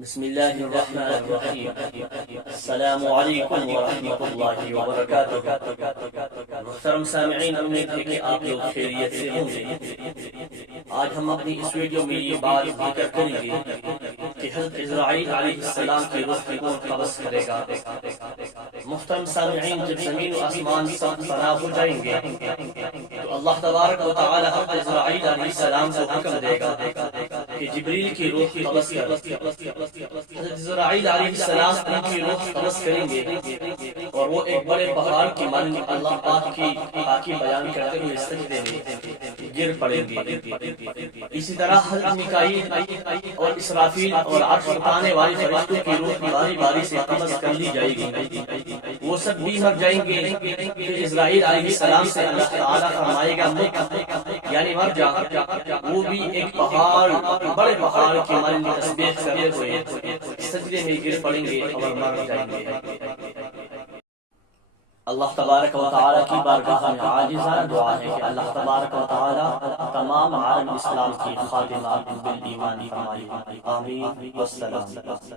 بسم الله الرحمن الرحيم. السلام عليكم ورحمة الله وبركاته. محترم سامعین، امید ہے کہ آپ لوگ خیریت سے ہوں گے۔ آج ہم اپنی اس ویڈیو میں یہ بات ذکر کریں گے کہ حضرت اسرائیل علیہ السلام کی روح کو کون قبض کرے گا۔ محترم سامعین، جب زمین و آسمان سب فنا ہو جائیں گے تو اللہ تبارک و تعالی حضرت اسرائیل علیہ السلام کو حکم دے گا کہ جبریل کی روح قبض کر۔ حضرت اسرائیل علیہ السلام ان کی روح قبض کریں گے اور وہ ایک بڑے پہاڑ کی مانند اللہ پاک کی پاکی بیان کرتے ہوئے سجدے میں گر پڑیں گے۔ اسی طرح حضرت میکائیل اور اسرافیل اور عرش اٹھانے والی فرشتوں کی روح باری باری سے قبض کر لی جائے گی۔ وہ سب بھی مر جائیں گے کہ اسرائیل علیہ السلام سے اللہ تعالیٰ فرمائے گا مت، یعنی مر جا۔ وہ بھی ایک پہاڑ، بڑے پہاڑ کی مانند تسبیح کرتے ہوئے سجدے میں گر پڑیں گے اور مر جائیں گے۔ اللہ تبارک و تعالیٰ کی بارگاہ میں عاجزانہ دعا ہے کہ اللہ تبارک و تعالیٰ تمام عالم اسلام کی خاتمہ بالایمان فرمائے۔ آمین والسلام۔